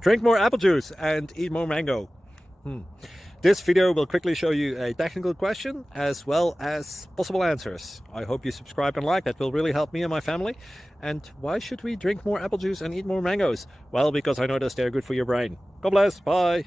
Drink more apple juice and eat more mango. This video will quickly show you a technical question as well as possible answers. I hope you subscribe and like, that will really help me and my family. And why should we drink more apple juice and eat more mangoes? Well, because I noticed they're good for your brain. God bless, bye.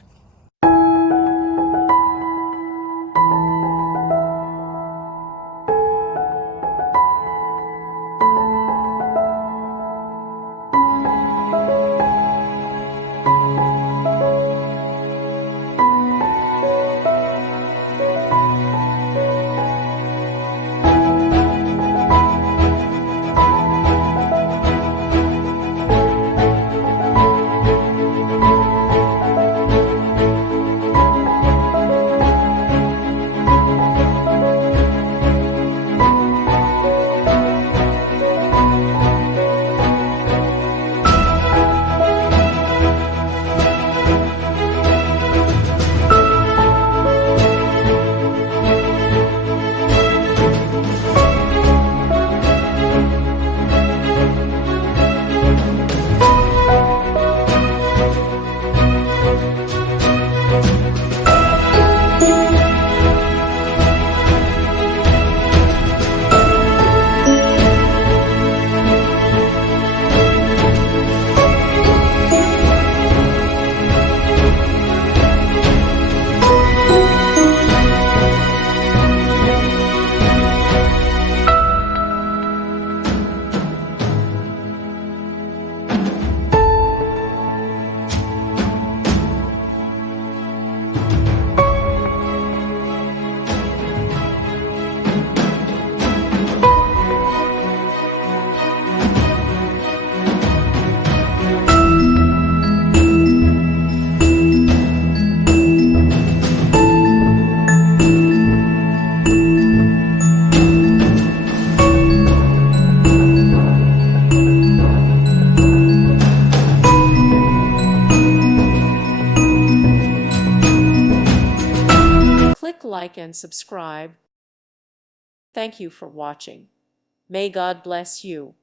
Click like and subscribe. Thank you for watching. May God bless you.